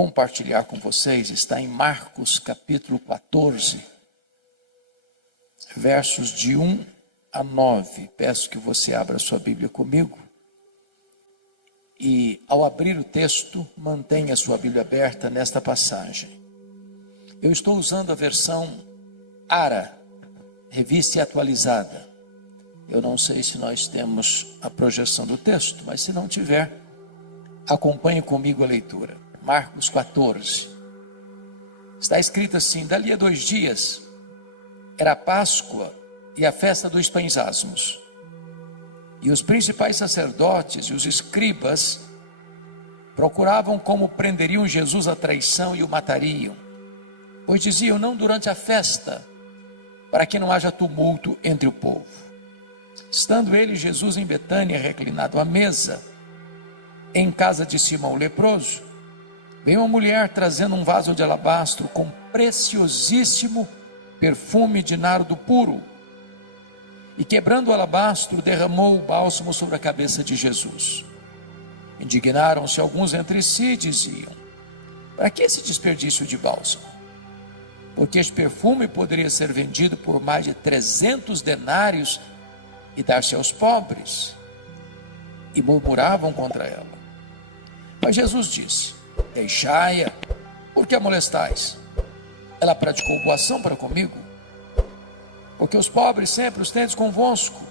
compartilhar com vocês está em Marcos capítulo 14, versos de 1 a 9. Peço que você abra sua Bíblia comigo. E ao abrir o texto, mantenha a sua Bíblia aberta nesta passagem. Eu estou usando a versão ARA, revista e atualizada. Eu não sei se nós temos a projeção do texto, mas se não tiver, acompanhe comigo a leitura. Marcos 14. Está escrito assim: dali a 2 dias, era a Páscoa e a festa dos pães asmos. E os principais sacerdotes e os escribas procuravam como prenderiam Jesus à traição e o matariam. Pois diziam: não durante a festa, para que não haja tumulto entre o povo. Estando ele, Jesus, em Betânia, reclinado à mesa, em casa de Simão o leproso, veio uma mulher trazendo um vaso de alabastro com preciosíssimo perfume de nardo puro. E quebrando o alabastro, derramou o bálsamo sobre a cabeça de Jesus. Indignaram-se alguns entre si e diziam: para que esse desperdício de bálsamo? Porque este perfume poderia ser vendido por mais de 300 denários e dar-se aos pobres. E murmuravam contra ela. Mas Jesus disse: deixai-a, por que a molestais? Ela praticou boa ação para comigo, porque os pobres sempre os tendes convosco,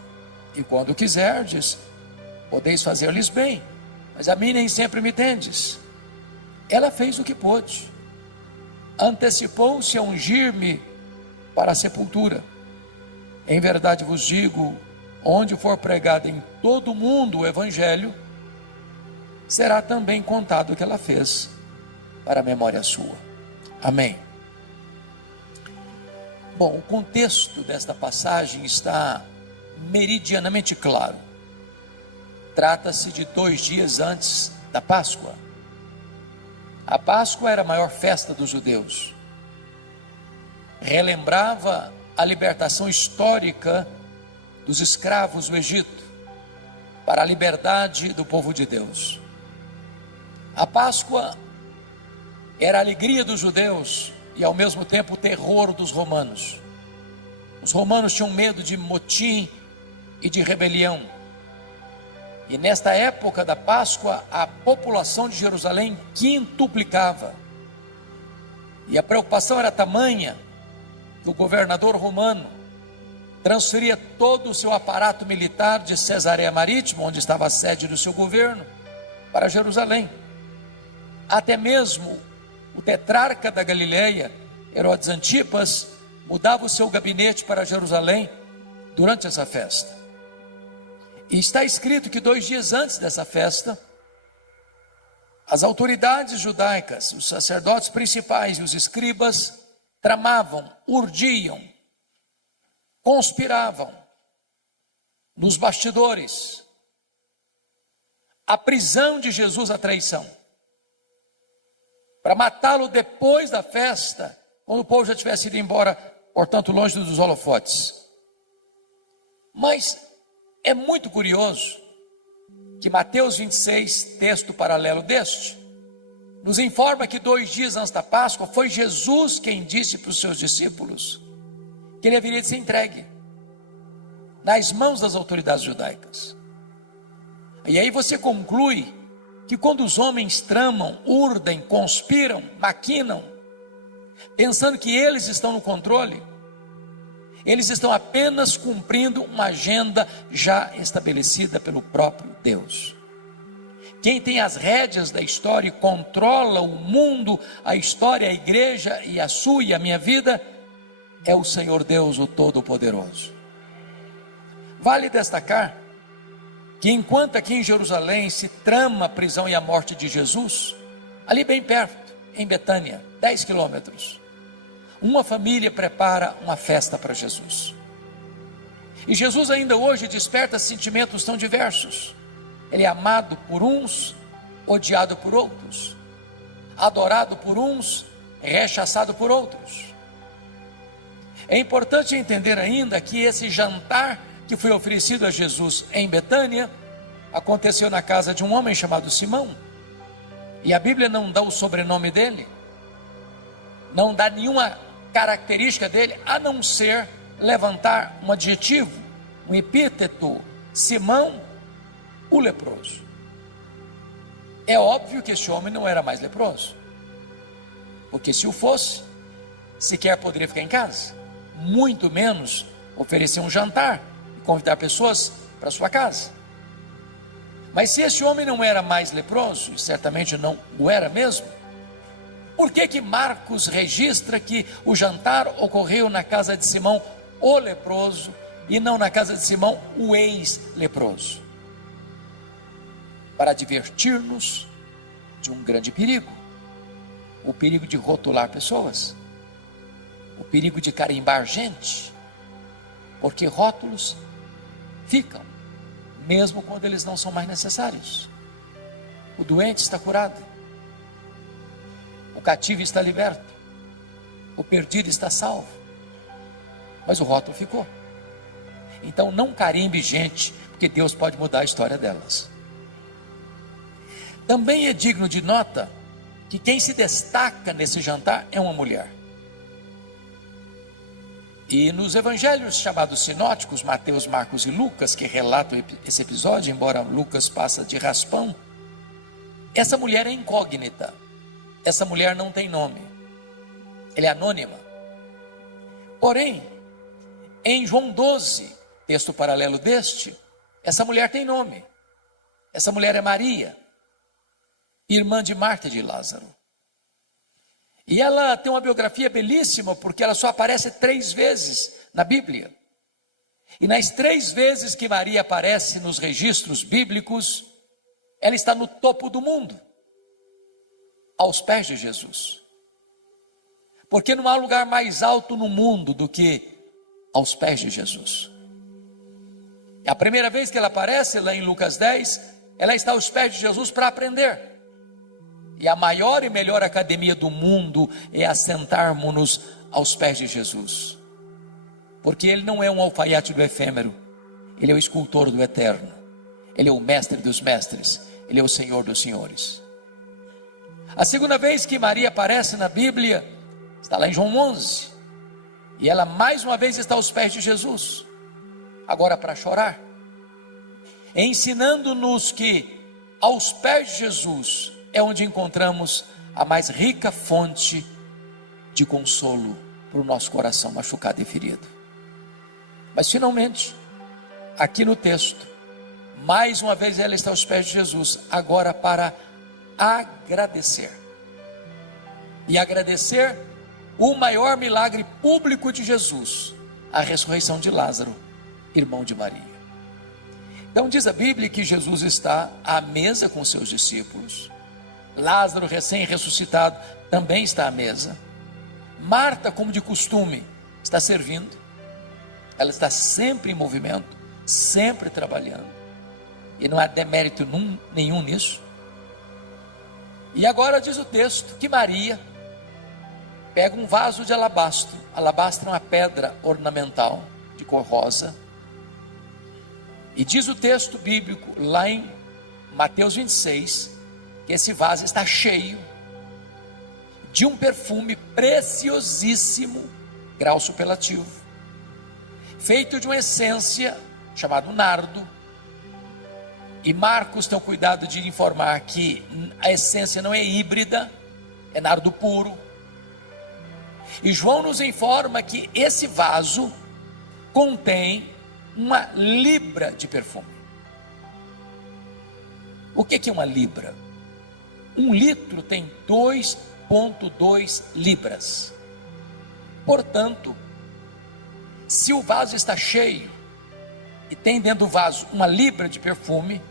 e quando quiserdes, podeis fazer-lhes bem, mas a mim nem sempre me tendes. Ela fez o que pôde, antecipou-se a ungir-me para a sepultura. Em verdade vos digo, onde for pregado em todo o mundo o evangelho, será também contado o que ela fez para a memória sua. Amém. Bom, o contexto desta passagem está meridianamente claro. Trata-se de 2 dias antes da Páscoa. A Páscoa era a maior festa dos judeus. Relembrava a libertação histórica dos escravos no Egito, para a liberdade do povo de Deus. A Páscoa era a alegria dos judeus e ao mesmo tempo o terror dos romanos. Os romanos tinham medo de motim e de rebelião. E nesta época da Páscoa, a população de Jerusalém quintuplicava. E a preocupação era tamanha que o governador romano transferia todo o seu aparato militar de Cesareia Marítima, onde estava a sede do seu governo, para Jerusalém. Até mesmo o tetrarca da Galileia, Herodes Antipas, mudava o seu gabinete para Jerusalém durante essa festa. E está escrito que 2 dias antes dessa festa, as autoridades judaicas, os sacerdotes principais e os escribas tramavam, urdiam, conspiravam nos bastidores a prisão de Jesus à traição, para matá-lo depois da festa, quando o povo já tivesse ido embora, portanto longe dos holofotes. Mas é muito curioso que Mateus 26, texto paralelo deste, nos informa que 2 dias antes da Páscoa, foi Jesus quem disse para os seus discípulos que ele haveria de ser entregue nas mãos das autoridades judaicas. E aí você conclui que quando os homens tramam, urdem, conspiram, maquinam, pensando que eles estão no controle, eles estão apenas cumprindo uma agenda já estabelecida pelo próprio Deus. Quem tem as rédeas da história e controla o mundo, a história, a igreja e a sua e a minha vida, é o Senhor Deus, o Todo-Poderoso. Vale destacar que enquanto aqui em Jerusalém se trama a prisão e a morte de Jesus, ali bem perto, em Betânia, 10 quilômetros, uma família prepara uma festa para Jesus. E Jesus ainda hoje desperta sentimentos tão diversos. Ele é amado por uns, odiado por outros, adorado por uns, rechaçado por outros. É importante entender ainda que esse jantar que foi oferecido a Jesus em Betânia aconteceu na casa de um homem chamado Simão. E a Bíblia não dá o sobrenome dele, não dá nenhuma característica dele, a não ser levantar um adjetivo, um epíteto: Simão, o leproso. É óbvio que esse homem não era mais leproso, porque se o fosse, sequer poderia ficar em casa, muito menos oferecer um jantar e convidar pessoas para sua casa. Mas se esse homem não era mais leproso, e certamente não o era mesmo, por que Marcos registra que o jantar ocorreu na casa de Simão, o leproso, e não na casa de Simão, o ex-leproso? Para advertir-nos de um grande perigo: o perigo de rotular pessoas, o perigo de carimbar gente, porque rótulos ficam, mesmo quando eles não são mais necessários. O doente está curado, o cativo está liberto, o perdido está salvo, mas o rótulo ficou. Então não carimbe gente, porque Deus pode mudar a história delas. Também é digno de nota que quem se destaca nesse jantar é uma mulher. E nos evangelhos chamados sinóticos, Mateus, Marcos e Lucas, que relatam esse episódio, embora Lucas passa de raspão, essa mulher é incógnita, essa mulher não tem nome, ela é anônima. Porém, em João 12, texto paralelo deste, essa mulher tem nome. Essa mulher é Maria, irmã de Marta e de Lázaro. E ela tem uma biografia belíssima, porque ela só aparece 3 vezes na Bíblia. E nas 3 vezes que Maria aparece nos registros bíblicos, ela está no topo do mundo, aos pés de Jesus. Porque não há lugar mais alto no mundo do que aos pés de Jesus. A primeira vez que ela aparece, lá em Lucas 10, ela está aos pés de Jesus para aprender. E a maior e melhor academia do mundo é assentarmos-nos aos pés de Jesus. Porque Ele não é um alfaiate do efêmero, Ele é o escultor do eterno, Ele é o mestre dos mestres, Ele é o Senhor dos senhores. A segunda vez que Maria aparece na Bíblia, está lá em João 11, e ela mais uma vez está aos pés de Jesus, agora para chorar, ensinando-nos que aos pés de Jesus é onde encontramos a mais rica fonte de consolo para o nosso coração machucado e ferido. Mas finalmente, aqui no texto, mais uma vez ela está aos pés de Jesus, agora para agradecer. E agradecer o maior milagre público de Jesus, a ressurreição de Lázaro, irmão de Maria. Então diz a Bíblia que Jesus está à mesa com seus discípulos. Lázaro, recém-ressuscitado, também está à mesa. Marta, como de costume, está servindo. Ela está sempre em movimento, sempre trabalhando. E não há demérito nenhum nisso. E agora diz o texto que Maria pega um vaso de alabastro. Alabastro é uma pedra ornamental de cor rosa. E diz o texto bíblico lá em Mateus 26, que esse vaso está cheio de um perfume preciosíssimo, grau superlativo, feito de uma essência chamada nardo. E Marcos tem o cuidado de informar que a essência não é híbrida, é nardo puro. E João nos informa que esse vaso contém 1 libra de perfume. O que é 1 libra? 1 litro tem 2,2 libras. Portanto, se o vaso está cheio e tem dentro do vaso 1 libra de perfume,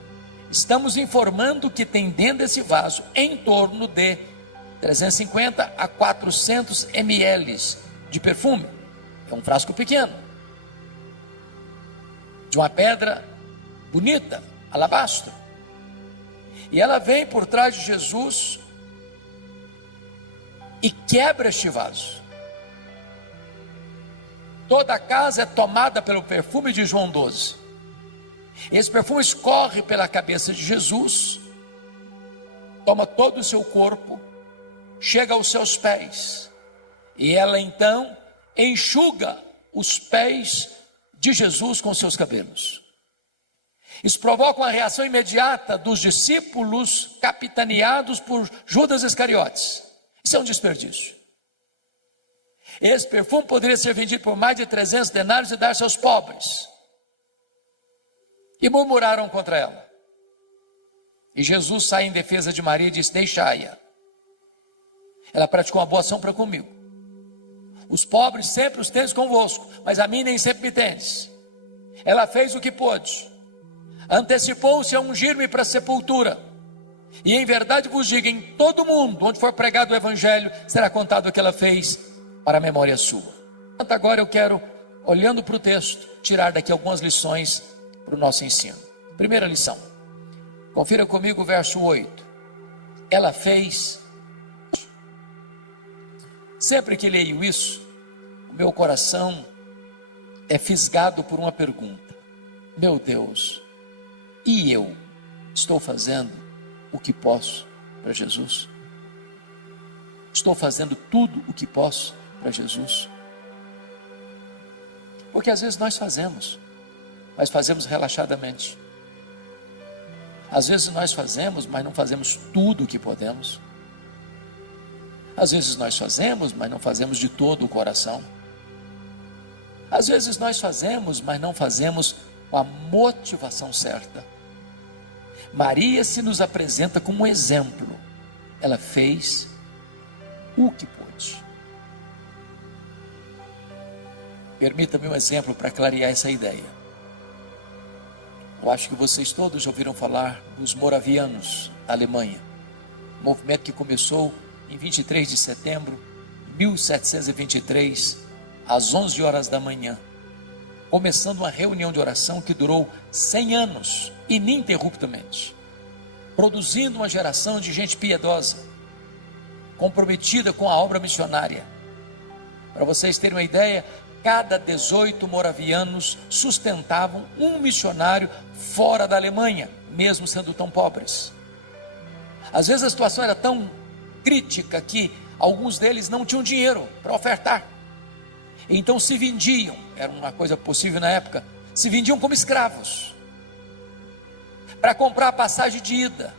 estamos informando que tem dentro desse vaso em torno de 350 a 400 ml de perfume. É um frasco pequeno, de uma pedra bonita, alabastro. E ela vem por trás de Jesus e quebra este vaso. Toda a casa é tomada pelo perfume de João 12. Esse perfume escorre pela cabeça de Jesus, toma todo o seu corpo, chega aos seus pés, e ela então enxuga os pés de Jesus com seus cabelos. Isso provoca uma reação imediata dos discípulos, capitaneados por Judas Iscariotes. Isso é um desperdício. Esse perfume poderia ser vendido por mais de 300 denários e dar-se aos pobres. E murmuraram contra ela. E Jesus sai em defesa de Maria e diz: deixai-a. Ela praticou uma boa ação para comigo. Os pobres sempre os tendes convosco, mas a mim nem sempre me tendes. Ela fez o que pôde. Antecipou-se a ungir-me para a sepultura. E em verdade vos digo, em todo mundo onde for pregado o evangelho, será contado o que ela fez para a memória sua. Agora eu quero, olhando para o texto, tirar daqui algumas lições para o nosso ensino. Primeira lição, confira comigo o verso 8. Ela fez. Sempre que leio isso, o meu coração é fisgado por uma pergunta: meu Deus, e eu estou fazendo o que posso para Jesus? Estou fazendo tudo o que posso para Jesus? Porque às vezes nós fazemos, mas fazemos relaxadamente. Às vezes nós fazemos, mas não fazemos tudo o que podemos. Às vezes nós fazemos, mas não fazemos de todo o coração. Às vezes nós fazemos, mas não fazemos com a motivação certa. Maria se nos apresenta como um exemplo. Ela fez o que pôde. Permita-me um exemplo para clarear essa ideia. Eu acho que vocês todos já ouviram falar dos moravianos da Alemanha. Movimento que começou em 23 de setembro de 1723, às 11 horas da manhã, começando uma reunião de oração que durou 100 anos, ininterruptamente, produzindo uma geração de gente piedosa, comprometida com a obra missionária. Para vocês terem uma ideia, cada 18 moravianos sustentavam um missionário fora da Alemanha, mesmo sendo tão pobres. Às vezes a situação era tão crítica que alguns deles não tinham dinheiro para ofertar. Então se vendiam, era uma coisa possível na época, se vendiam como escravos, para comprar a passagem de ida,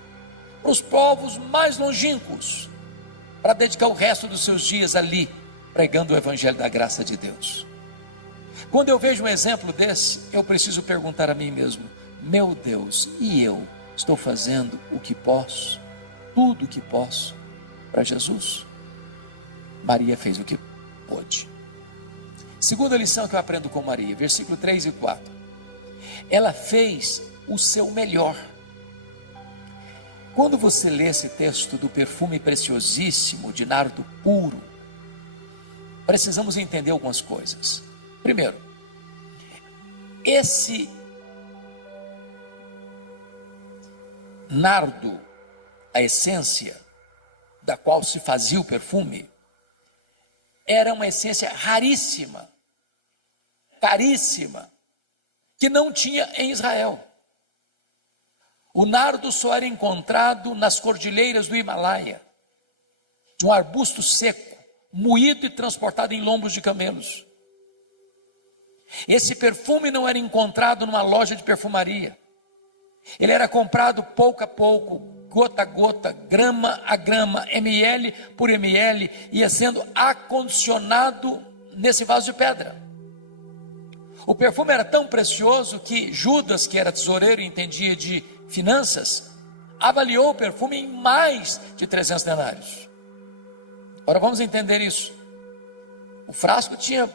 para os povos mais longínquos, para dedicar o resto dos seus dias ali, pregando o evangelho da graça de Deus. Quando eu vejo um exemplo desse, eu preciso perguntar a mim mesmo: meu Deus, e eu estou fazendo o que posso, tudo o que posso, para Jesus? Maria fez o que pôde. Segunda lição que eu aprendo com Maria, versículo 3 e 4. Ela fez o seu melhor. Quando você lê esse texto do perfume preciosíssimo de nardo puro, precisamos entender algumas coisas. Primeiro, esse nardo, a essência da qual se fazia o perfume, era uma essência raríssima, caríssima, que não tinha em Israel. O nardo só era encontrado nas cordilheiras do Himalaia, de um arbusto seco, moído e transportado em lombos de camelos. Esse perfume não era encontrado numa loja de perfumaria. Ele era comprado pouco a pouco, gota a gota, grama a grama, ml por ml, ia sendo acondicionado nesse vaso de pedra. O perfume era tão precioso que Judas, que era tesoureiro e entendia de finanças, avaliou o perfume em mais de 300 denários. Agora vamos entender isso. O frasco tinha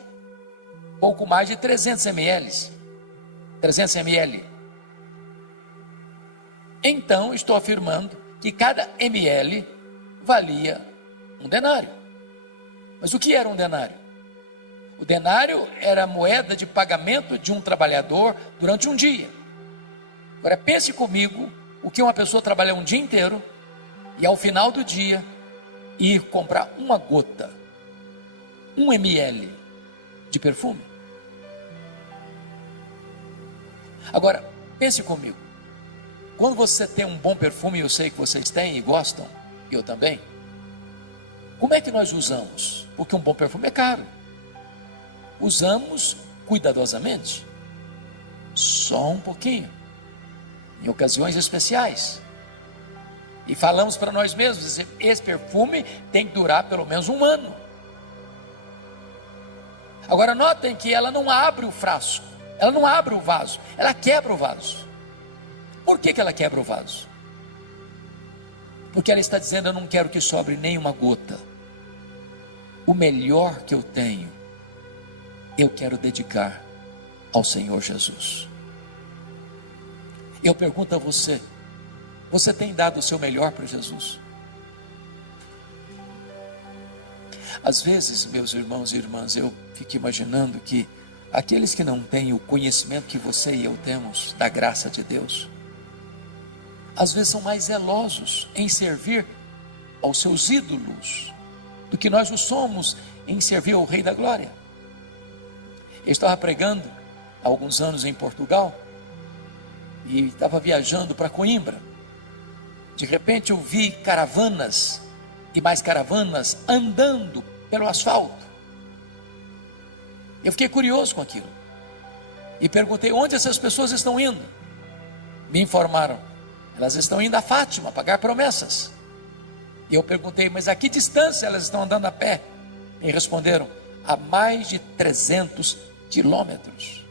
pouco mais de 300 ml. 300 ml. Então estou afirmando que cada ml valia um denário. Mas o que era um denário? O denário era a moeda de pagamento de um trabalhador durante um dia. Agora pense comigo o que uma pessoa trabalha um dia inteiro e ao final do dia ir comprar uma gota, 1 ml de perfume. Agora pense comigo, Quando você tem um bom perfume, eu sei que vocês têm e gostam, eu também. Como é que nós usamos? Porque um bom perfume é caro. Usamos cuidadosamente, só um pouquinho, em ocasiões especiais. E falamos para nós mesmos, esse perfume tem que durar pelo menos um ano. Agora notem que ela não abre o frasco, ela não abre o vaso, ela quebra o vaso. Por que ela quebra o vaso? Porque ela está dizendo, eu não quero que sobre nem uma gota. O melhor que eu tenho, eu quero dedicar ao Senhor Jesus. Eu pergunto a você, você tem dado o seu melhor para Jesus? Às vezes, meus irmãos e irmãs, eu fico imaginando que aqueles que não têm o conhecimento que você e eu temos da graça de Deus, às vezes são mais zelosos em servir aos seus ídolos do que nós o somos em servir ao Rei da Glória. Eu estava pregando há alguns anos em Portugal e estava viajando para Coimbra. De repente eu vi caravanas e mais caravanas andando pelo asfalto. Eu fiquei curioso com aquilo e perguntei, onde essas pessoas estão indo? Me informaram, elas estão indo a Fátima pagar promessas. E eu perguntei, mas a que distância elas estão andando a pé? E responderam, a mais de 300 quilômetros.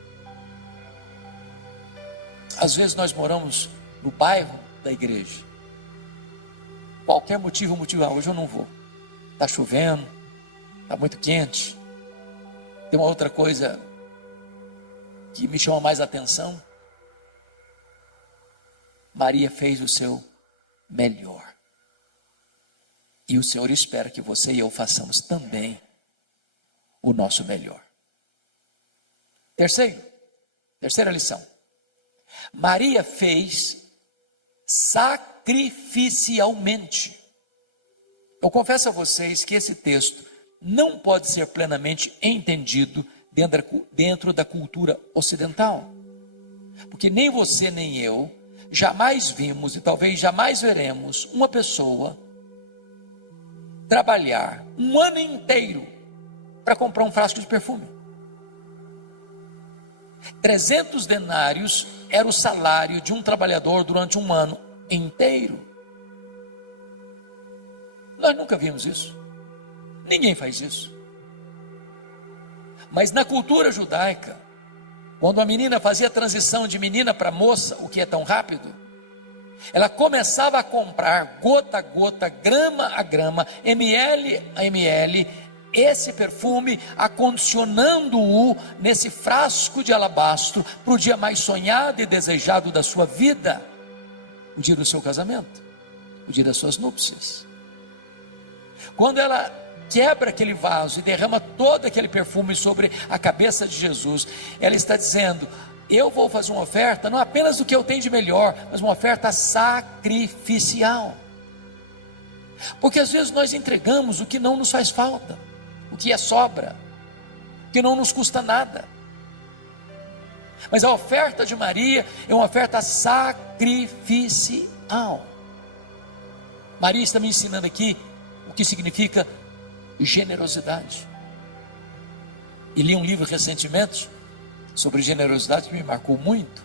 Às vezes nós moramos no bairro da igreja. Qualquer motivo, hoje eu não vou. Está chovendo, está muito quente. Tem uma outra coisa que me chama mais atenção. Maria fez o seu melhor. E o Senhor espera que você e eu façamos também o nosso melhor. Terceira lição. Maria fez sacrificialmente. Eu confesso a vocês que esse texto não pode ser plenamente entendido dentro da cultura ocidental. Porque nem você nem eu jamais vimos e talvez jamais veremos uma pessoa trabalhar um ano inteiro para comprar um frasco de perfume. 300 denários era o salário de um trabalhador durante um ano inteiro. Nós nunca vimos isso. Ninguém faz isso. Mas na cultura judaica, quando a menina fazia a transição de menina para moça, o que é tão rápido, ela começava a comprar gota a gota, grama a grama, ml a ml, esse perfume, acondicionando-o nesse frasco de alabastro para o dia mais sonhado e desejado da sua vida, o dia do seu casamento, o dia das suas núpcias. Quando ela quebra aquele vaso e derrama todo aquele perfume sobre a cabeça de Jesus, ela está dizendo, eu vou fazer uma oferta, não apenas do que eu tenho de melhor, mas uma oferta sacrificial. Porque às vezes nós entregamos o que não nos faz falta, o que é sobra, o que não nos custa nada. Mas a oferta de Maria é uma oferta sacrificial. Maria está me ensinando aqui o que significa generosidade. E li um livro recentemente sobre generosidade que me marcou muito,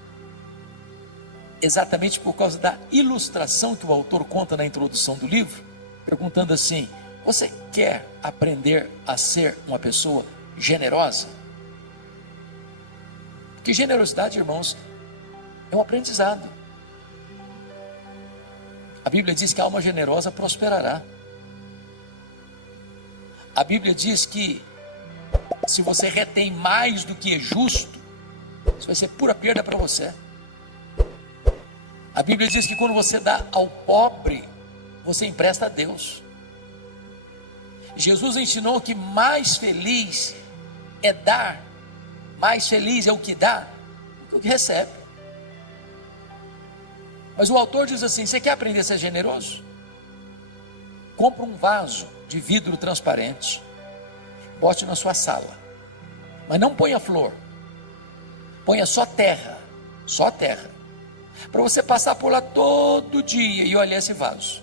exatamente por causa da ilustração que o autor conta na introdução do livro, perguntando assim, você quer aprender a ser uma pessoa generosa? Porque generosidade, irmãos, é um aprendizado. A Bíblia diz que a alma generosa prosperará. A Bíblia diz que se você retém mais do que é justo, isso vai ser pura perda para você. A Bíblia diz que quando você dá ao pobre, você empresta a Deus. Jesus ensinou que mais feliz é dar, mais feliz é o que dá do que o que recebe. Mas o autor diz assim, você quer aprender a ser generoso? Compra um vaso de vidro transparente, bote na sua sala, mas não ponha flor, ponha só terra, para você passar por lá todo dia e olhar esse vaso,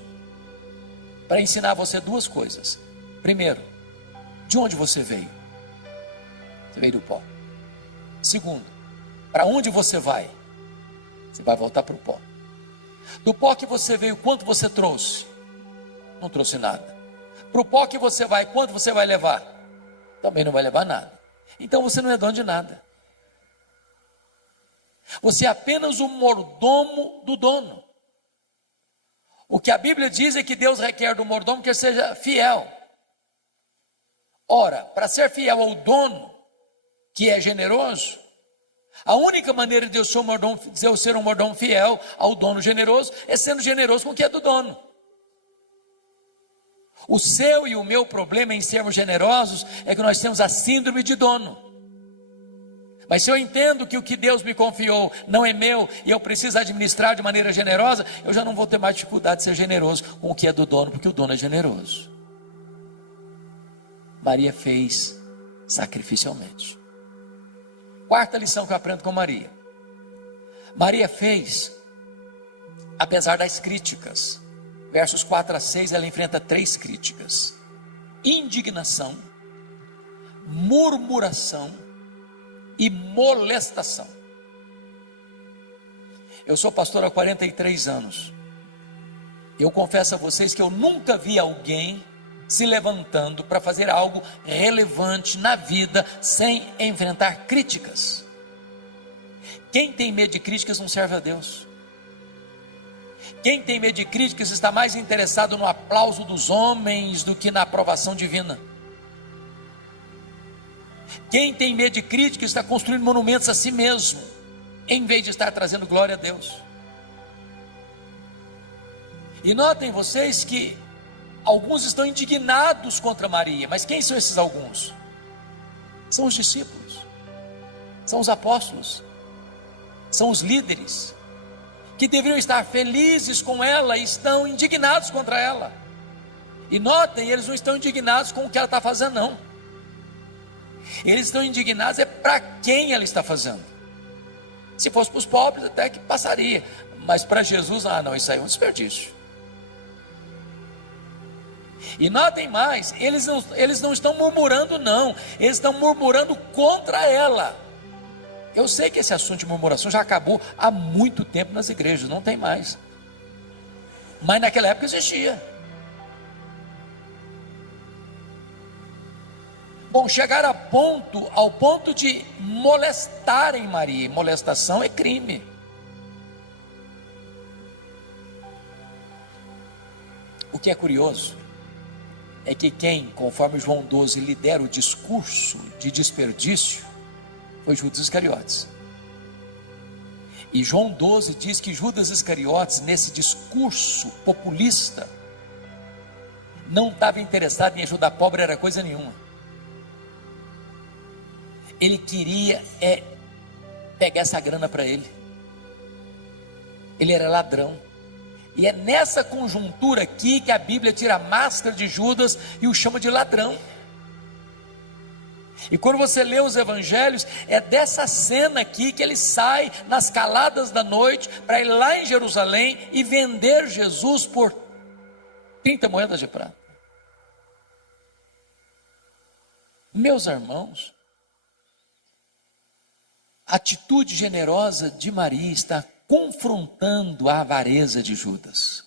para ensinar você duas coisas. Primeiro, de onde você veio? Você veio do pó. Segundo, para onde você vai? Você vai voltar para o pó. Do pó que você veio, quanto você trouxe? Não trouxe nada. Para o pó que você vai, quanto você vai levar? Também não vai levar nada. Então você não é dono de nada. Você é apenas o mordomo do dono. O que a Bíblia diz é que Deus requer do mordomo que ele seja fiel. Ora, para ser fiel ao dono, que é generoso, a única maneira de eu ser um mordomo fiel ao dono generoso é sendo generoso com o que é do dono. O seu e o meu problema em sermos generosos é que nós temos a síndrome de dono. Mas se eu entendo que o que Deus me confiou não é meu e eu preciso administrar de maneira generosa, eu já não vou ter mais dificuldade de ser generoso com o que é do dono, porque o dono é generoso. Maria fez sacrificialmente. Quarta lição que eu aprendo com Maria. Maria fez, apesar das críticas. Versos 4 a 6, ela enfrenta 3 críticas: indignação, murmuração e molestação. Eu sou pastor há 43 anos. Eu confesso a vocês que eu nunca vi alguém se levantando para fazer algo relevante na vida sem enfrentar críticas. Quem tem medo de críticas não serve a Deus. Quem tem medo de críticas está mais interessado no aplauso dos homens do que na aprovação divina. Quem tem medo de críticas está construindo monumentos a si mesmo, em vez de estar trazendo glória a Deus. E notem vocês que alguns estão indignados contra Maria. Mas quem são esses alguns? São os discípulos, são os apóstolos, são os líderes, que deveriam estar felizes com ela e estão indignados contra ela. E notem, eles não estão indignados com o que ela está fazendo, não. Eles estão indignados para quem ela está fazendo. Se fosse para os pobres até que passaria, mas para Jesus, não, isso aí é um desperdício. E notem mais, eles não estão murmurando, não, eles estão murmurando contra ela. Eu sei que esse assunto de murmuração já acabou há muito tempo nas igrejas, não tem mais. Mas naquela época existia. Bom, chegaram ao ponto de molestarem Maria. Molestação é crime. O que é curioso é que quem, conforme João 12, lidera o discurso de desperdício foi Judas Iscariotes. E João 12 diz que Judas Iscariotes, nesse discurso populista, não estava interessado em ajudar pobre, era coisa nenhuma. Ele queria pegar essa grana para ele. Ele era ladrão. E é nessa conjuntura aqui que a Bíblia tira a máscara de Judas e o chama de ladrão. E quando você lê os evangelhos, é dessa cena aqui que ele sai nas caladas da noite para ir lá em Jerusalém e vender Jesus por 30 moedas de prata. Meus irmãos, a atitude generosa de Maria está confrontando a avareza de Judas.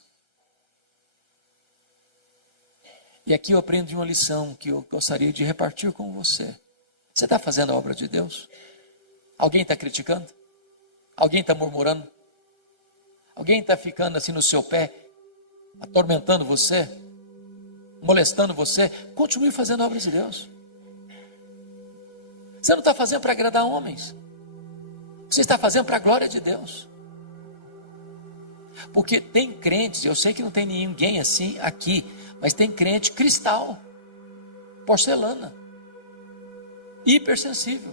E aqui eu aprendo uma lição que eu gostaria de repartir com você. Você está fazendo a obra de Deus? Alguém está criticando? Alguém está murmurando? Alguém está ficando assim no seu pé, atormentando você, molestando você? Continue fazendo a obra de Deus. Você não está fazendo para agradar homens. Você está fazendo para a glória de Deus. Porque tem crentes, eu sei que não tem ninguém assim aqui, mas tem crente cristal, porcelana, hipersensível.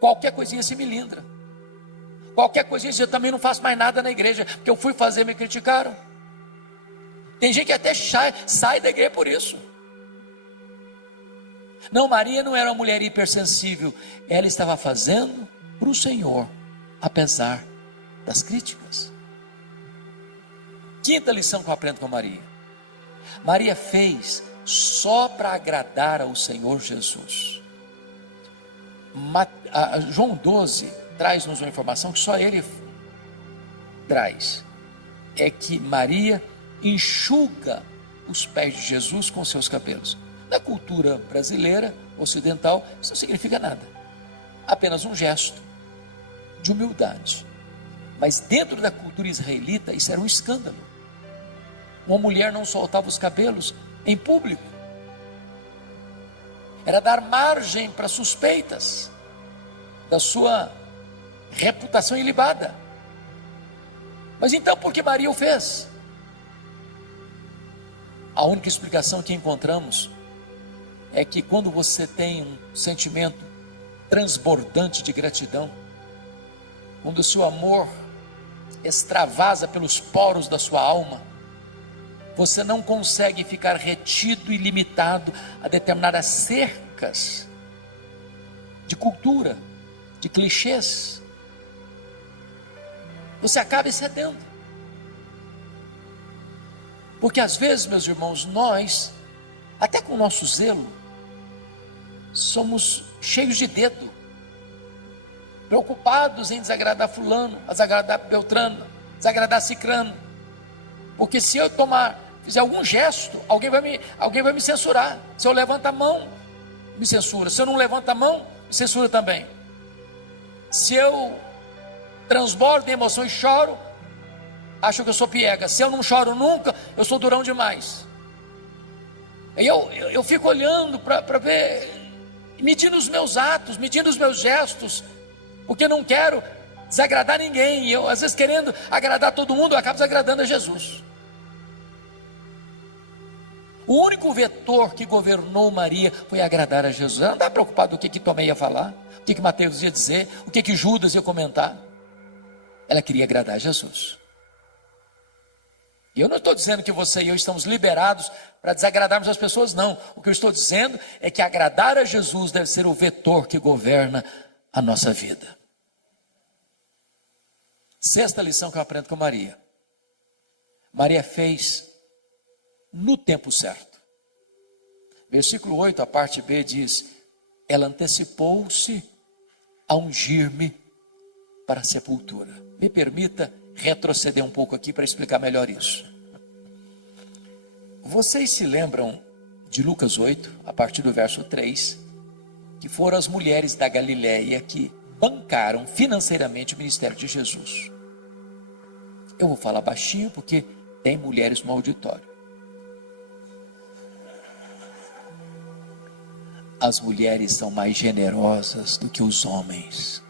Qualquer coisinha se melindra. Qualquer coisinha, eu também não faço mais nada na igreja, porque eu fui fazer, me criticaram. Tem gente que até sai da igreja por isso. Não, Maria não era uma mulher hipersensível. Ela estava fazendo para o Senhor, apesar das críticas. Quinta lição que eu aprendo com Maria. Maria fez só para agradar ao Senhor Jesus. João 12 traz-nos uma informação que só ele traz. É que Maria enxuga os pés de Jesus com seus cabelos. Na cultura brasileira, ocidental, isso não significa nada. Apenas um gesto de humildade. Mas dentro da cultura israelita, isso era um escândalo. Uma mulher não soltava os cabelos em público. Era dar margem para suspeitas da sua reputação ilibada. Mas então por que Maria o fez? A única explicação que encontramos é que quando você tem um sentimento transbordante de gratidão, quando o seu amor extravasa pelos poros da sua alma, você não consegue ficar retido e limitado a determinadas cercas de cultura, de clichês. Você acaba excedendo. Porque às vezes, meus irmãos, nós, até com o nosso zelo, somos cheios de dedo, preocupados em desagradar fulano, desagradar Beltrano, desagradar Cicrano. Porque se eu fizer algum gesto, alguém vai me censurar. Se eu levanto a mão, me censura. Se eu não levanto a mão, me censura também. Se eu transbordo em emoção e choro, acho que eu sou piega. Se eu não choro nunca, eu sou durão demais. E eu fico olhando para ver, medindo os meus atos, medindo os meus gestos, porque não quero desagradar ninguém. E eu, às vezes, querendo agradar todo mundo, eu acabo desagradando a Jesus. O único vetor que governou Maria foi agradar a Jesus. Ela não estava preocupada com o que Tomé ia falar, o que Mateus ia dizer, o que Judas ia comentar. Ela queria agradar a Jesus. E eu não estou dizendo que você e eu estamos liberados para desagradarmos as pessoas, não. O que eu estou dizendo é que agradar a Jesus deve ser o vetor que governa a nossa vida. Sexta lição que eu aprendo com Maria. Maria fez no tempo certo. Versículo 8, a parte B diz: ela antecipou-se a ungir-me para a sepultura. Me permita retroceder um pouco aqui para explicar melhor isso. Vocês se lembram de Lucas 8, a partir do verso 3, que foram as mulheres da Galileia que bancaram financeiramente o ministério de Jesus. Eu vou falar baixinho porque tem mulheres no auditório. As mulheres são mais generosas do que os homens.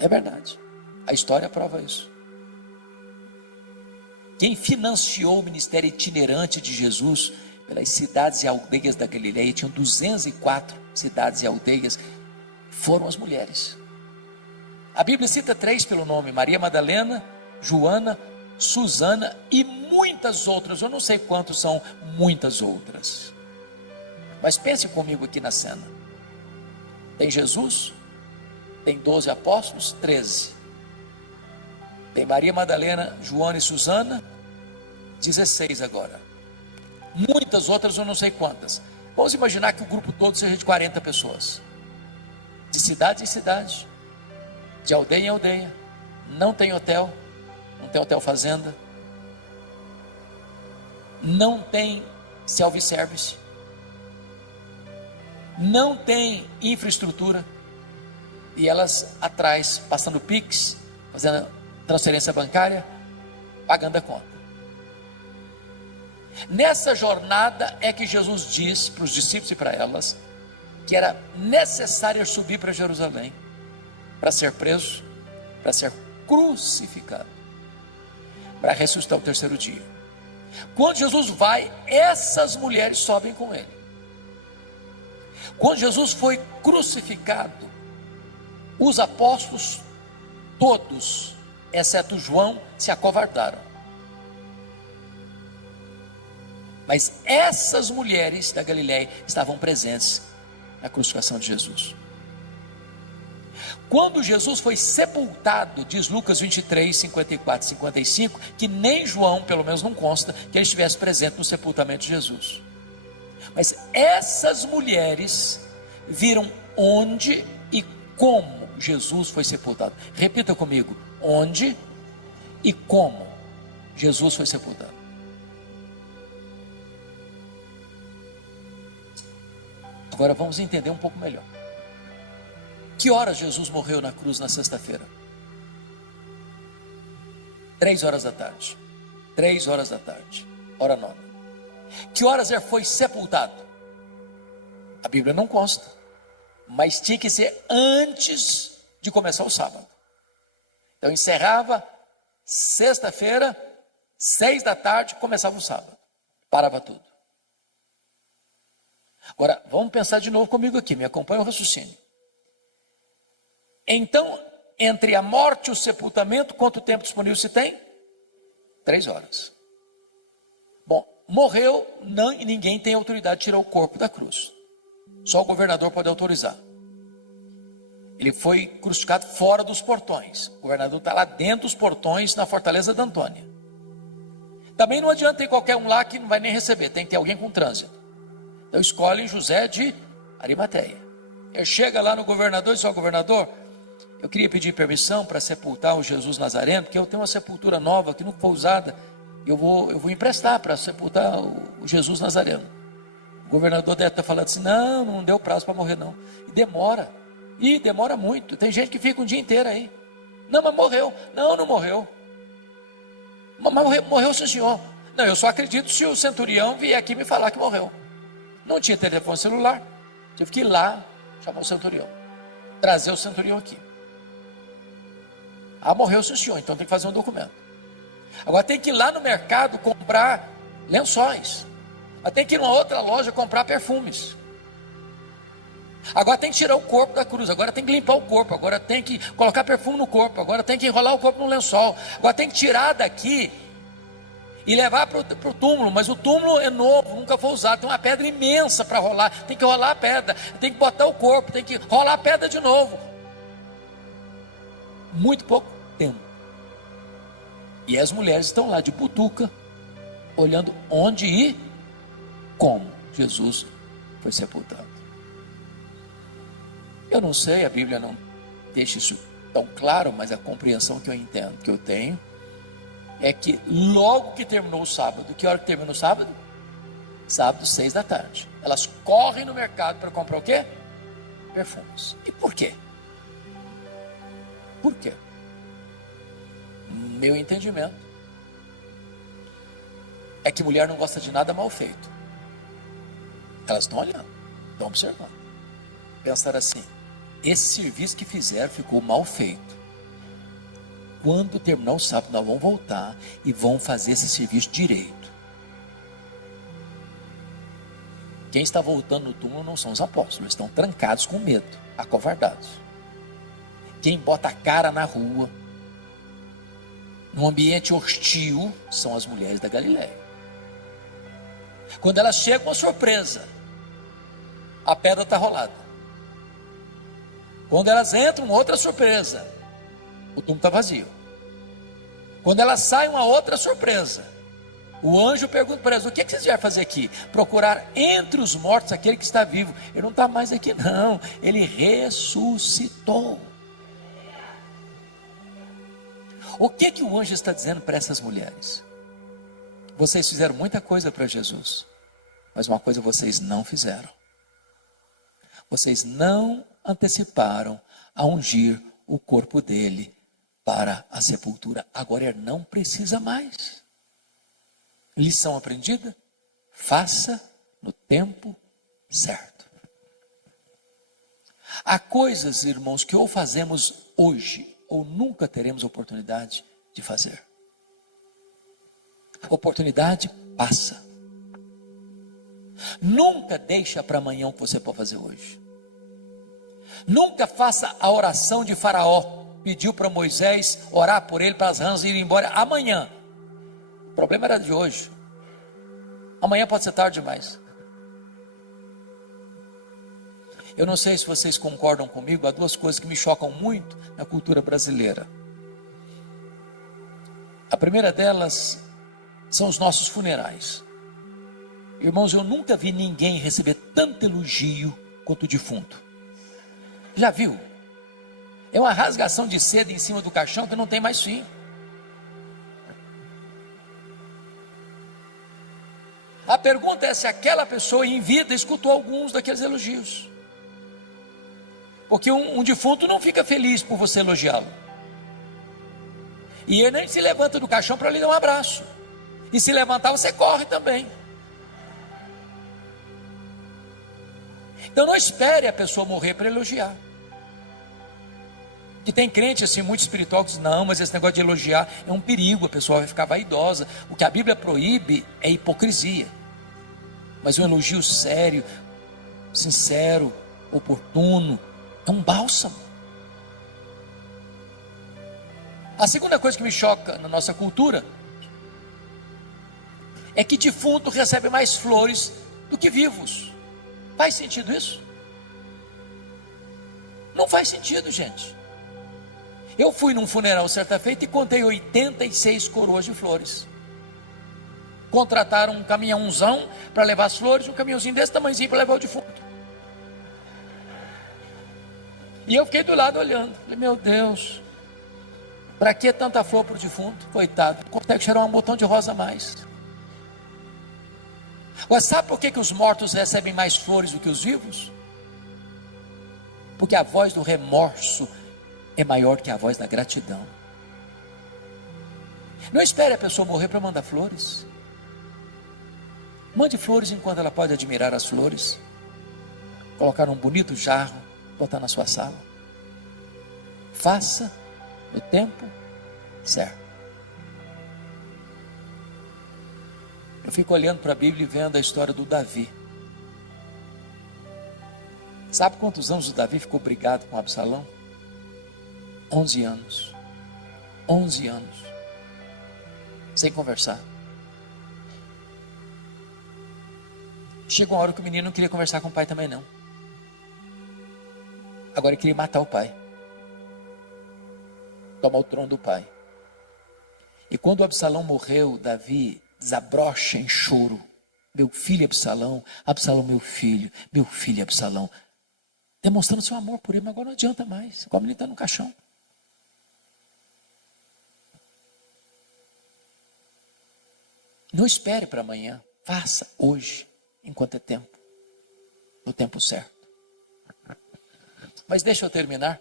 É verdade. A história prova isso. Quem financiou o ministério itinerante de Jesus pelas cidades e aldeias da Galileia, tinham 204 cidades e aldeias, foram as mulheres. A Bíblia cita 3 pelo nome: Maria Madalena, Joana, Susana e muitas outras. Eu não sei quantos são muitas outras. Mas pense comigo aqui na cena. Tem Jesus, tem 12 apóstolos, 13. Tem Maria Madalena, Joana e Susana, 16 agora. Muitas outras, eu não sei quantas. Vamos imaginar que o grupo todo seja de 40 pessoas. De cidade em cidade, de aldeia em aldeia. Não tem hotel fazenda. Não tem self-service. Não tem infraestrutura. E elas atrás, passando Pix, fazendo transferência bancária, pagando a conta. Nessa jornada é que Jesus diz para os discípulos e para elas que era necessário subir para Jerusalém para ser preso, para ser crucificado, para ressuscitar o terceiro dia. Quando Jesus vai, essas mulheres sobem com ele. Quando Jesus foi crucificado, os apóstolos todos, exceto João, se acovardaram. Mas essas mulheres da Galileia estavam presentes na crucificação de Jesus. Quando Jesus foi sepultado, diz Lucas 23, 54 e 55, que nem João, pelo menos não consta, que ele estivesse presente no sepultamento de Jesus. Mas essas mulheres viram onde e como Jesus foi sepultado. Repita comigo: onde e como Jesus foi sepultado. Agora vamos entender um pouco melhor. Que horas Jesus morreu na cruz na sexta-feira? 3 horas da tarde. 3 horas da tarde, hora nona. Que horas ele foi sepultado? A Bíblia não consta, mas tinha que ser antes de começar o sábado. Então encerrava sexta-feira, 6 da tarde, começava o sábado. Parava tudo. Agora, vamos pensar de novo comigo aqui, me acompanha o raciocínio. Então, entre a morte e o sepultamento, quanto tempo disponível se tem? 3 horas. Bom, morreu, ninguém tem autoridade de tirar o corpo da cruz. Só o governador pode autorizar. Ele foi crucificado fora dos portões. O governador está lá dentro dos portões, na fortaleza de Antônia. Também não adianta ter qualquer um lá que não vai nem receber, tem que ter alguém com trânsito. Então escolhem José de Arimateia. Ele chega lá no governador e diz: ó, governador, eu queria pedir permissão para sepultar o Jesus Nazareno, porque eu tenho uma sepultura nova que nunca foi usada, e eu vou emprestar para sepultar o Jesus Nazareno. O governador deve estar falando assim: não deu prazo para morrer não. E demora muito. Tem gente que fica um dia inteiro aí. Não, mas morreu. Não morreu. Mas morreu sim, senhor. Não, eu só acredito se o centurião vier aqui me falar que morreu. Não tinha telefone celular, tive que ir lá chamar o centurião, trazer o centurião aqui. Morreu sim, senhor, então tem que fazer um documento. Agora tem que ir lá no mercado comprar lençóis. Mas tem que ir numa outra loja comprar perfumes. Agora tem que tirar o corpo da cruz. Agora tem que limpar o corpo. Agora tem que colocar perfume no corpo. Agora tem que enrolar o corpo no lençol. Agora tem que tirar daqui e levar para o túmulo. Mas o túmulo é novo, nunca foi usado. Tem uma pedra imensa para rolar. Tem que rolar a pedra. Tem que botar o corpo. Tem que rolar a pedra de novo. Muito pouco tempo. E as mulheres estão lá de butuca, olhando onde e como Jesus foi sepultado. Eu não sei, a Bíblia não deixa isso tão claro, mas a compreensão que eu entendo, que eu tenho, é que logo que terminou o sábado, que hora que terminou o sábado? Sábado, 6 da tarde. Elas correm no mercado para comprar o quê? Perfumes. E por quê? Por quê? Meu entendimento é que mulher não gosta de nada mal feito. Elas estão olhando, estão observando. Pensaram assim: esse serviço que fizeram ficou mal feito. Quando terminar o sábado, nós vamos voltar e vamos fazer esse serviço direito. Quem está voltando no túmulo não são os apóstolos, eles estão trancados com medo, acovardados. Quem bota a cara na rua, num ambiente hostil, são as mulheres da Galileia. Quando elas chegam, uma surpresa: a pedra está rolada. Quando elas entram, outra surpresa: o túmulo está vazio. Quando elas saem, uma outra surpresa: o anjo pergunta para elas: o que é que vocês vieram fazer aqui? Procurar entre os mortos aquele que está vivo. Ele não está mais aqui não, ele ressuscitou. O que que o anjo está dizendo para essas mulheres? Vocês fizeram muita coisa para Jesus, mas uma coisa vocês não fizeram: vocês não anteciparam a ungir o corpo dele para a sepultura. Agora ele não precisa mais. Lição aprendida? Faça no tempo certo. Há coisas, irmãos, que ou fazemos hoje ou nunca teremos oportunidade de fazer. A oportunidade passa. Nunca deixa para amanhã o que você pode fazer hoje. Nunca faça a oração de Faraó. Pediu para Moisés orar por ele, para as rãs irem embora amanhã. O problema era de hoje. Amanhã pode ser tarde demais. Eu não sei se vocês concordam comigo, há duas coisas que me chocam muito na cultura brasileira. A primeira delas são os nossos funerais. Irmãos, eu nunca vi ninguém receber tanto elogio quanto o defunto. Já viu? É uma rasgação de seda em cima do caixão que não tem mais fim. A pergunta é se aquela pessoa em vida escutou alguns daqueles elogios. Porque um defunto não fica feliz por você elogiá-lo. E ele nem se levanta do caixão para lhe dar um abraço. E se levantar, você corre também. Então não espere a pessoa morrer para elogiar. Que tem crente assim, muito espiritual, que diz, não, mas esse negócio de elogiar é um perigo, a pessoa vai ficar vaidosa. O que a Bíblia proíbe é hipocrisia. Mas um elogio sério, sincero, oportuno, é um bálsamo. A segunda coisa que me choca na nossa cultura é que defunto recebe mais flores do que vivos. Faz sentido isso? Não faz sentido, gente. Eu fui num funeral certa feita e contei 86 coroas de flores. Contrataram um caminhãozão para levar as flores, um caminhãozinho desse tamanhozinho para levar o defunto. E eu fiquei do lado olhando. Falei, meu Deus, para que tanta flor para o defunto? Coitado, não consegue cheirar um botão de rosa a mais. Agora, sabe por que os mortos recebem mais flores do que os vivos? Porque a voz do remorso é maior que a voz da gratidão. Não espere a pessoa morrer para mandar flores. Mande flores enquanto ela pode admirar as flores. Colocar num bonito jarro, botar na sua sala. Faça no tempo certo. Eu fico olhando para a Bíblia e vendo a história do Davi. Sabe quantos anos o Davi ficou brigado com Absalão? 11 anos. 11 anos. Sem conversar. Chegou uma hora que o menino não queria conversar com o pai também não. Agora ele queria matar o pai. Tomar o trono do pai. E quando o Absalão morreu, Davi desabrocha em choro. Meu filho Absalão, Absalão meu filho Absalão. Demonstrando seu amor por ele, mas agora não adianta mais. O menino está no caixão. Não espere para amanhã. Faça hoje, enquanto é tempo. No tempo certo. Mas deixa eu terminar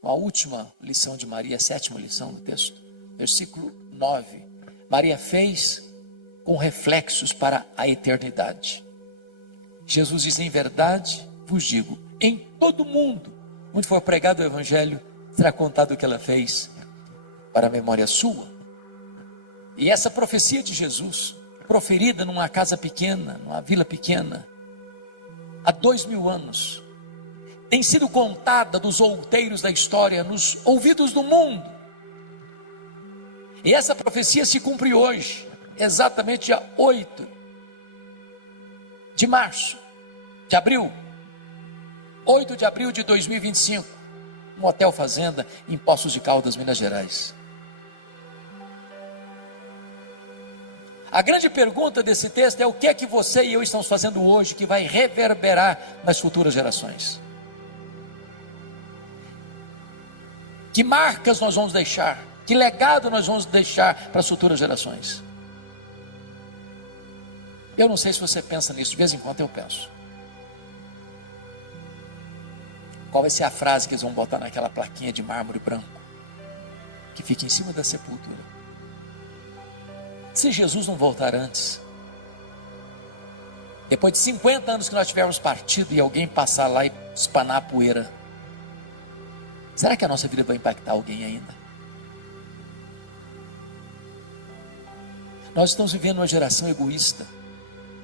com a última lição de Maria, a sétima lição do texto. Versículo 9. Maria fez com reflexos para a eternidade. Jesus diz, em verdade vos digo, em todo mundo, onde for pregado o evangelho, será contado o que ela fez para a memória sua. E essa profecia de Jesus, proferida numa casa pequena, numa vila pequena, há 2000 anos, tem sido contada dos outeiros da história, nos ouvidos do mundo. E essa profecia se cumpre hoje, exatamente dia 8 de março, de abril, 8 de abril de 2025, no Hotel Fazenda, em Poços de Caldas, Minas Gerais. A grande pergunta desse texto é o que é que você e eu estamos fazendo hoje que vai reverberar nas futuras gerações? Que marcas nós vamos deixar? Que legado nós vamos deixar para as futuras gerações? Eu não sei se você pensa nisso, de vez em quando eu penso. Qual vai ser a frase que eles vão botar naquela plaquinha de mármore branco que fica em cima da sepultura? Se Jesus não voltar antes, depois de 50 anos que nós tivermos partido e alguém passar lá e espanar a poeira, será que a nossa vida vai impactar alguém ainda? Nós estamos vivendo uma geração egoísta,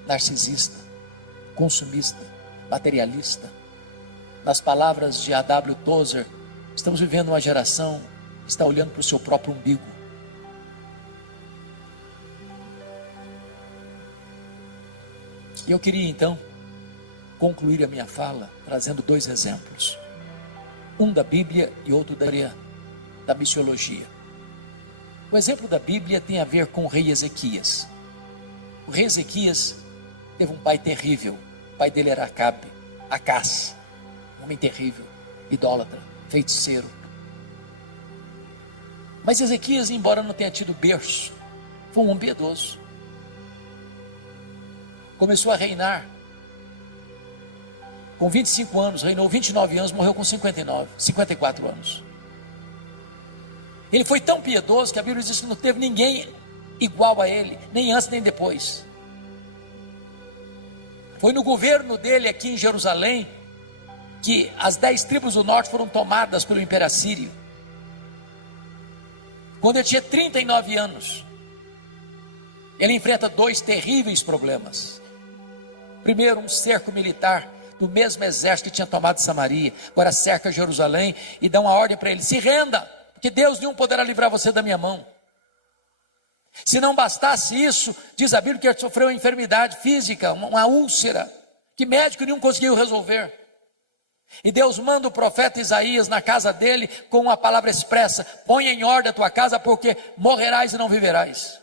narcisista, consumista, materialista. Nas palavras de A.W. Tozer, estamos vivendo uma geração que está olhando para o seu próprio umbigo. E eu queria então concluir a minha fala trazendo dois exemplos. Um da Bíblia e outro da missiologia. O exemplo da Bíblia tem a ver com o rei Ezequias. O rei Ezequias teve um pai terrível. O pai dele era Acás, um homem terrível, idólatra, feiticeiro. Mas Ezequias, embora não tenha tido berço, foi um homem piedoso. Começou a reinar. Com 25 anos, reinou 29 anos, morreu com 54 anos. Ele foi tão piedoso que a Bíblia diz que não teve ninguém igual a ele, nem antes nem depois. Foi no governo dele aqui em Jerusalém que as 10 tribos do norte foram tomadas pelo Império Assírio. Quando ele tinha 39 anos, ele enfrenta 2 terríveis problemas. Primeiro, um cerco militar do mesmo exército que tinha tomado Samaria, agora cerca Jerusalém e dá uma ordem para ele: se renda, porque Deus nenhum poderá livrar você da minha mão. Se não bastasse isso, diz a Bíblia que ele sofreu uma enfermidade física, uma úlcera, que médico nenhum conseguiu resolver. E Deus manda o profeta Isaías na casa dele com uma palavra expressa: põe em ordem a tua casa, porque morrerás e não viverás.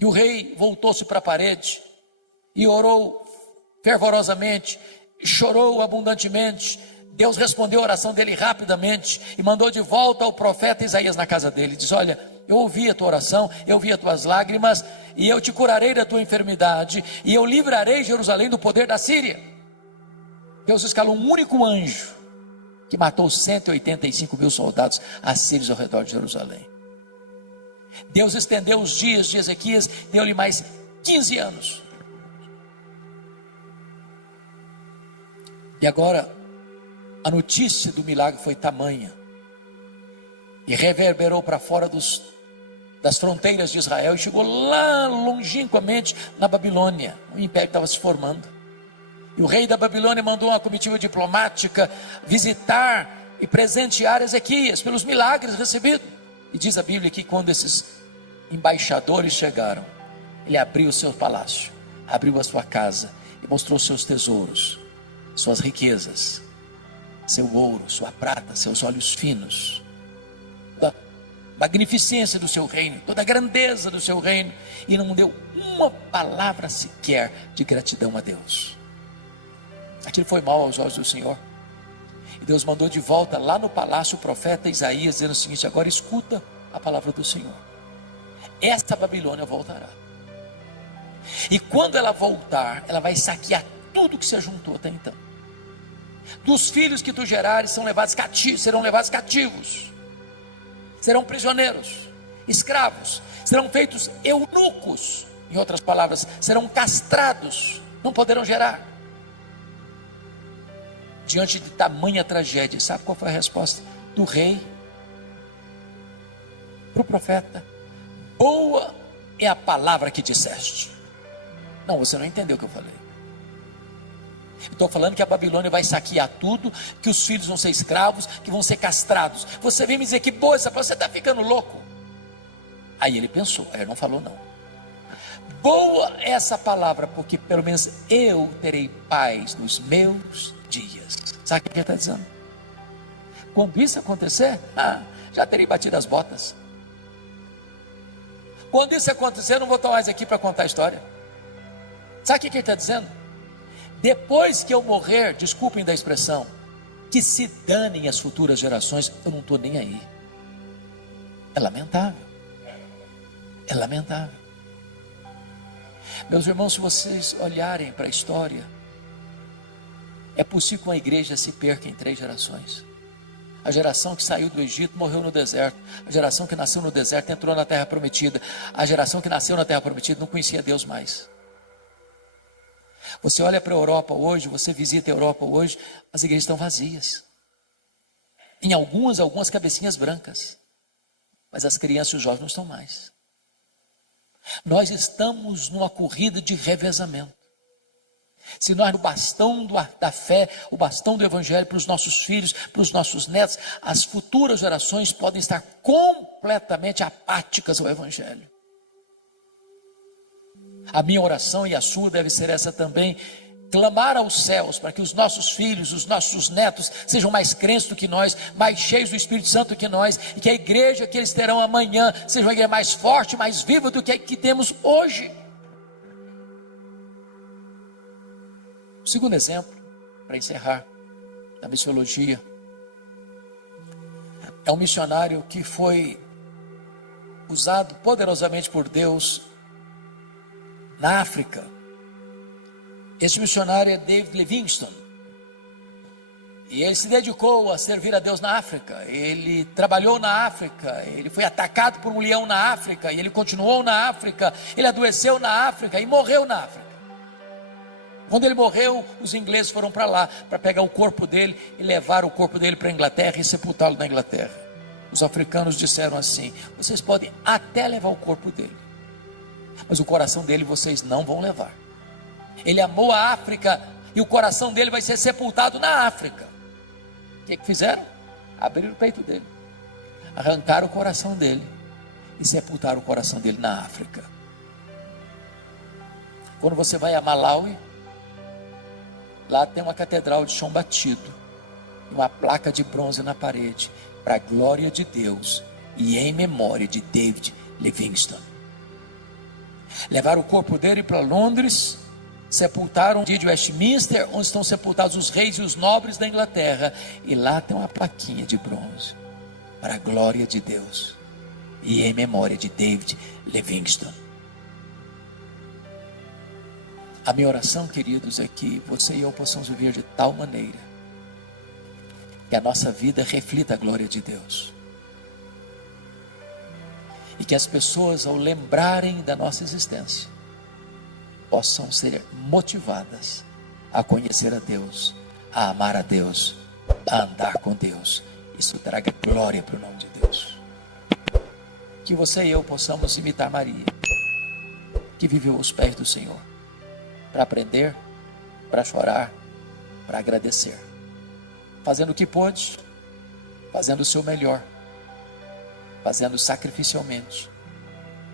E o rei voltou-se para a parede e orou fervorosamente, chorou abundantemente. Deus respondeu a oração dele rapidamente e mandou de volta o profeta Isaías na casa dele. Diz: olha, eu ouvi a tua oração, eu ouvi as tuas lágrimas, e eu te curarei da tua enfermidade, e eu livrarei Jerusalém do poder da Síria. Deus escalou um único anjo que matou 185 mil soldados assírios ao redor de Jerusalém. Deus estendeu os dias de Ezequias, deu-lhe mais 15 anos. E agora, a notícia do milagre foi tamanha, e reverberou para fora das fronteiras de Israel, e chegou lá longínquamente na Babilônia. O império estava se formando, e o rei da Babilônia mandou uma comitiva diplomática visitar e presentear Ezequias pelos milagres recebidos. E diz a Bíblia que quando esses embaixadores chegaram, ele abriu o seu palácio, abriu a sua casa e mostrou seus tesouros, suas riquezas, seu ouro, sua prata, seus olhos finos, toda a magnificência do seu reino, toda a grandeza do seu reino, e não deu uma palavra sequer de gratidão a Deus. Aquilo foi mal aos olhos do Senhor. E Deus mandou de volta lá no palácio o profeta Isaías, dizendo o seguinte: agora escuta a palavra do Senhor. Esta Babilônia voltará, e quando ela voltar, ela vai saquear tudo que se ajuntou até então. Dos filhos que tu gerares serão levados cativos, serão prisioneiros, escravos, serão feitos eunucos, em outras palavras, serão castrados, não poderão gerar. Diante de tamanha tragédia, sabe qual foi a resposta do rei para o profeta? Boa é a palavra que disseste. Não, você não entendeu o que eu falei. Estou falando que a Babilônia vai saquear tudo, que os filhos vão ser escravos, que vão ser castrados. Você vem me dizer que boa essa palavra, você está ficando louco. Aí ele pensou, aí ele não falou não. Boa é essa palavra, porque pelo menos eu terei paz nos meus dias. Sabe o que ele está dizendo? Quando isso acontecer, já terei batido as botas. Quando isso acontecer, eu não vou estar mais aqui para contar a história. Sabe o que ele está dizendo? Depois que eu morrer, desculpem da expressão, que se danem as futuras gerações, eu não estou nem aí. É lamentável. É lamentável. Meus irmãos, se vocês olharem para a história, é possível que uma igreja se perca em 3 gerações. A geração que saiu do Egito morreu no deserto. A geração que nasceu no deserto entrou na terra prometida. A geração que nasceu na terra prometida não conhecia Deus mais. Você olha para a Europa hoje, você visita a Europa hoje, as igrejas estão vazias. Em algumas cabecinhas brancas. Mas as crianças e os jovens não estão mais. Nós estamos numa corrida de revezamento. Se nós, o bastão da fé, o bastão do evangelho para os nossos filhos, para os nossos netos, as futuras gerações podem estar completamente apáticas ao evangelho. A minha oração e a sua deve ser essa também, clamar aos céus para que os nossos filhos, os nossos netos sejam mais crentes do que nós, mais cheios do Espírito Santo do que nós, e que a igreja que eles terão amanhã seja uma igreja mais forte, mais viva do que a que temos hoje. O segundo exemplo, para encerrar, da missiologia, é um missionário que foi usado poderosamente por Deus na África. Esse missionário é David Livingstone, e ele se dedicou a servir a Deus na África. Ele trabalhou na África, ele foi atacado por um leão na África, e ele continuou na África, ele adoeceu na África e morreu na África. Quando ele morreu, os ingleses foram para lá, para pegar o corpo dele e levar o corpo dele para a Inglaterra e sepultá-lo na Inglaterra. Os africanos disseram assim: vocês podem até levar o corpo dele, mas o coração dele vocês não vão levar. Ele amou a África e o coração dele vai ser sepultado na África. O que fizeram? Abriram o peito dele, arrancaram o coração dele e sepultaram o coração dele na África. Quando você vai a Malawi, lá tem uma catedral de chão batido, uma placa de bronze na parede, para a glória de Deus e em memória de David Livingstone. Levaram o corpo dele para Londres, sepultaram de Westminster, onde estão sepultados os reis e os nobres da Inglaterra, e lá tem uma plaquinha de bronze, para a glória de Deus e em memória de David Livingstone. A minha oração, queridos, é que você e eu possamos viver de tal maneira que a nossa vida reflita a glória de Deus, e que as pessoas, ao lembrarem da nossa existência, possam ser motivadas a conhecer a Deus, a amar a Deus, a andar com Deus. Isso traga glória para o nome de Deus. Que você e eu possamos imitar Maria, que viveu aos pés do Senhor, para aprender, para chorar, para agradecer, fazendo o que pôde, fazendo o seu melhor, fazendo sacrificialmente,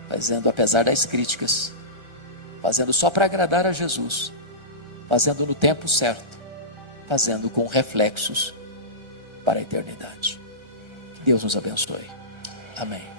fazendo apesar das críticas, fazendo só para agradar a Jesus, fazendo no tempo certo, fazendo com reflexos para a eternidade. Que Deus nos abençoe. Amém.